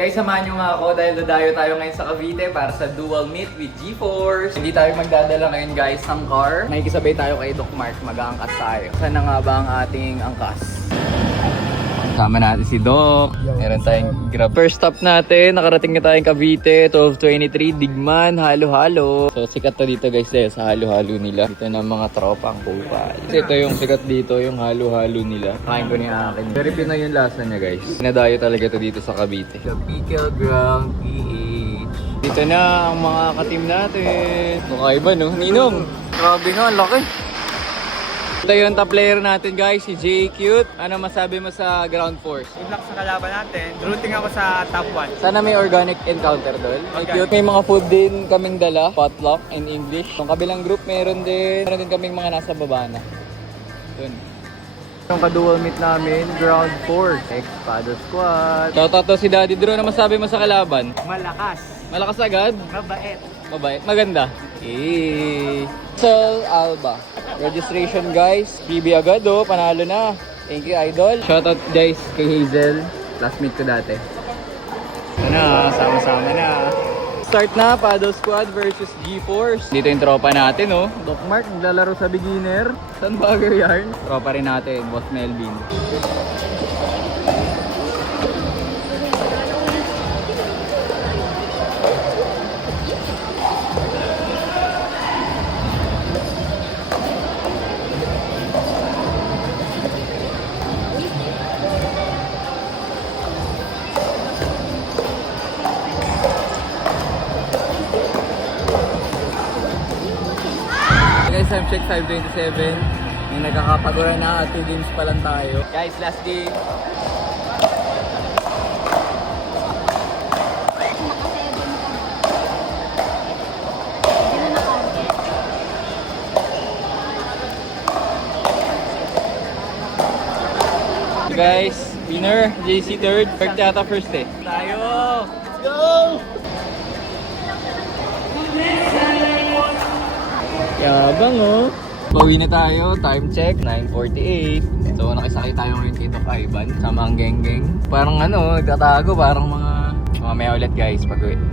Guys, samahan nyo nga ako dahil dadayo tayo ngayon sa Cavite para sa dual meet with GeForce. Hindi tayo magdadala ngayon guys ng car. Nakikisabay tayo kay Doc Mark, mag-aangkas tayo. Saan na nga ba ang ating angkas? Kasama natin si Doc. Meron tayong Grab. First stop natin, nakarating na tayong Cavite, 12:23, Digman, halo-halo. So sikat to dito guys dahil sa halo-halo nila. Dito na mga tropang kupal. Ito yung sikat dito, yung halo-halo nila. Kain ko ni akin. Very Pinoy yung lasa niya guys. Pinadayo talaga to dito sa Cavite. The Pickle Ground PH. Dito na ang mga ka-team natin. Kakaiba no? Ninong! Grabe nga, ang laki. Ito yung top player natin guys, si J Cute. Ano masabi mo sa ground force? Good luck sa kalaban natin. Rooting ako sa top 1. Sana may organic encounter doon. Cute. May mga food din kaming dala, potluck in English. Yung kabilang group meron din kaming mga nasa baba na. Doon. Yung ka-dual meet namin, ground force, X-Paddle Squad. Shoutout to si Daddy Drew. Ano masabi mo sa kalaban? Malakas. Malakas agad? Mabait. Mabait. Maganda. Sol Alba. Registration guys. PB agad oh. Panalo na. Thank you idol. Shoutout guys kay Hazel. Classmate ko dati. Ito na. Sama-sama na. Start na. Paddle Squad versus GeForce. Dito yung tropa natin oh. Doc Mark naglalaro sa beginner. San Bagger Yarn. Tropa rin natin. Boss Melvin. Guys, time check 5:27. May nagkakapagura na at 2 games pa lang tayo. Guys, last game. Guys, winner, JC third. Perfect yata first eh. Tayo! Let's go! Yabang oh. Pauwi na tayo, time check, 9:48. So nakisakay tayo ngayon kay Doc Ivan, sama ang geng-geng. Parang ano, nagtatago, parang mga mamaya ulit guys pag-uwi.